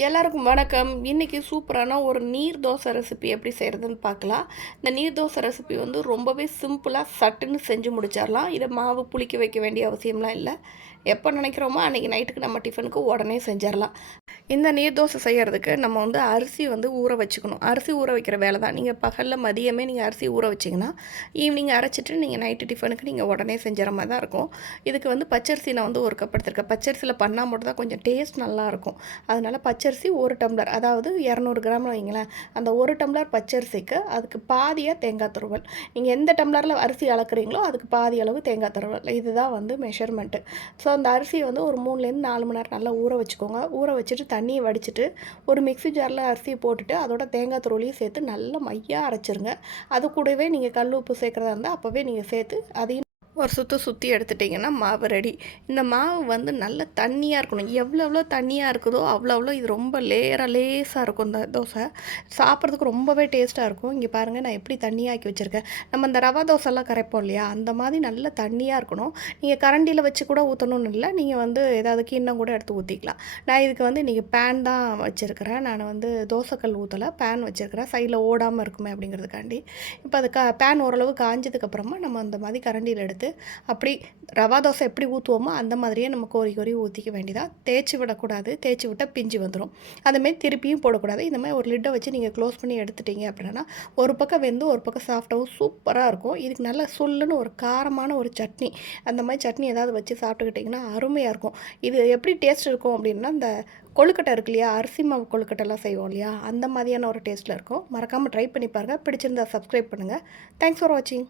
எல்லாருக்கும் வணக்கம். இன்றைக்கி சூப்பரான ஒரு நீர் தோசை ரெசிபி எப்படி செய்கிறதுன்னு பார்க்கலாம். இந்த நீர் தோசை ரெசிபி வந்து ரொம்பவே சிம்பிளாக சட்டுன்னு செஞ்சு முடிச்சிடலாம் இதை மாவு புளிக்க வைக்க வேண்டிய அவசியம்லாம் இல்லை. எப்போ நினைக்கிறோமோ அன்றைக்கி நைட்டுக்கு நம்ம டிஃபனுக்கு உடனே செஞ்சிடலாம் இந்த நீர் தோசை செய்கிறதுக்கு நம்ம வந்து அரிசி வந்து ஊற வச்சுக்கணும். அரிசி ஊற வைக்கிற வேலை தான். நீங்கள் பகலில் மதியமே நீங்கள் அரிசி ஊற வச்சிங்கன்னா ஈவினிங் அரைச்சிட்டு நீங்கள் நைட்டு டிஃபனுக்கு நீங்கள் உடனே செஞ்சுற மாதிரி தான் இருக்கும். இதுக்கு வந்து பச்சரிசி நான் வந்து ஒரு கப் எடுத்துருக்கேன். பச்சரிசியில் பண்ணால் மட்டும் தான் கொஞ்சம் டேஸ்ட் நல்லாயிருக்கும் அதனால் பச்சரிசி ஒரு டம்ளர். அதாவது இரநூறு கிராம்னு வைங்களேன் அந்த ஒரு டம்ளர் பச்சரிசிக்கு அதுக்கு பாதியாக தேங்காய் துருவல். நீங்கள் எந்த டம்ளரில் அரிசி அளக்குறீங்களோ அதுக்கு பாதி அளவு தேங்காய் துருவல். இதுதான் வந்து மெஷர்மெண்ட்டு ஸோ அந்த அரிசியை வந்து ஒரு மூணுலேருந்து நாலு மணி நேரம் நல்லா ஊற வச்சுக்கோங்க. ஊற வச்சுட்டு தண்ணியை வடிச்சிட்டு ஒரு மிக்ஸி ஜாரில் அரிசியை போட்டுட்டு அதோட தேங்காய் துருவலையும் சேர்த்து நல்லா மையாக அரைச்சிருங்க. அது கூடவே நீங்கள் கல் உப்பு சேர்க்குறதா இருந்தால் அப்போவே நீங்கள் சேர்த்து அதையும் ஒரு சுற்று சுற்றி எடுத்துட்டிங்கன்னா மாவு ரெடி. இந்த மாவு வந்து நல்ல தண்ணியாக இருக்கணும். எவ்வளோ எவ்வளோ தண்ணியாக இருக்குதோ அவ்வளோ அவ்வளோ இது ரொம்ப லேயராக லேஸாக இருக்கும் இந்த தோசை. சாப்பிட்றதுக்கு ரொம்பவே டேஸ்ட்டாக இருக்கும். இங்கே பாருங்கள் நான் எப்படி தண்ணியாக்கி வச்சுருக்கேன். நம்ம இந்த ரவா தோசைலாம் கரைப்போம் இல்லையா? அந்த மாதிரி நல்ல தண்ணியாக இருக்கணும். நீங்கள் கரண்டியில் வச்சு கூட ஊற்றணும்னு இல்லை. நீங்கள் வந்து ஏதாவது கிண்ணம் கூட எடுத்து ஊற்றிக்கலாம் நான் இதுக்கு வந்து இன்றைக்கி பேன் தான் வச்சுருக்கிறேன். நான் வந்து தோசைக்கல் ஊற்றலை பேன் வச்சுருக்கிறேன். சைடில் ஓடாமல் இருக்குமே அப்படிங்கிறதுக்காண்டி. இப்போ அது க பேன் ஓரளவு காஞ்சதுக்கப்புறமா நம்ம அந்த மாதிரி கரண்டியில் எடுத்து அப்படி ரவா தோசை எப்படி ஊற்றுவோமோ அந்த மாதிரியே நம்ம கோரி கோரி ஊற்றிக்க வேண்டியதாக தேய்ச்சி விடக்கூடாது. தேய்ச்சி விட்டால் பிஞ்சு வந்துடும் அதுமாரி திருப்பியும் போடக்கூடாது. இந்த மாதிரி ஒரு லிட்டை வச்சு நீங்கள் க்ளோஸ் பண்ணி எடுத்துட்டீங்க அப்படின்னா ஒரு பக்கம் வெந்து ஒரு பக்கம் சாஃப்டாகவும் சூப்பராக இருக்கும். இதுக்கு நல்லா சொல்லுன்னு ஒரு காரமான ஒரு சட்னி. அந்த மாதிரி சட்னி ஏதாவது வச்சு சாப்பிட்டுக்கிட்டிங்கன்னா அருமையாக இருக்கும். இது எப்படி டேஸ்ட் இருக்கும் அப்படின்னா இந்த கொழுக்கட்டை இருக்கு இல்லையா? அரிசி மாவு கொழுக்கட்டைலாம் செய்வோம் இல்லையா? அந்த மாதிரியான ஒரு டேஸ்ட்டில் இருக்கும். மறக்காமல் ட்ரை பண்ணி பாருங்கள் பிடிச்சிருந்தா சப்ஸ்கிரைப் பண்ணுங்கள் தேங்க்ஸ் ஃபார் வாட்சிங்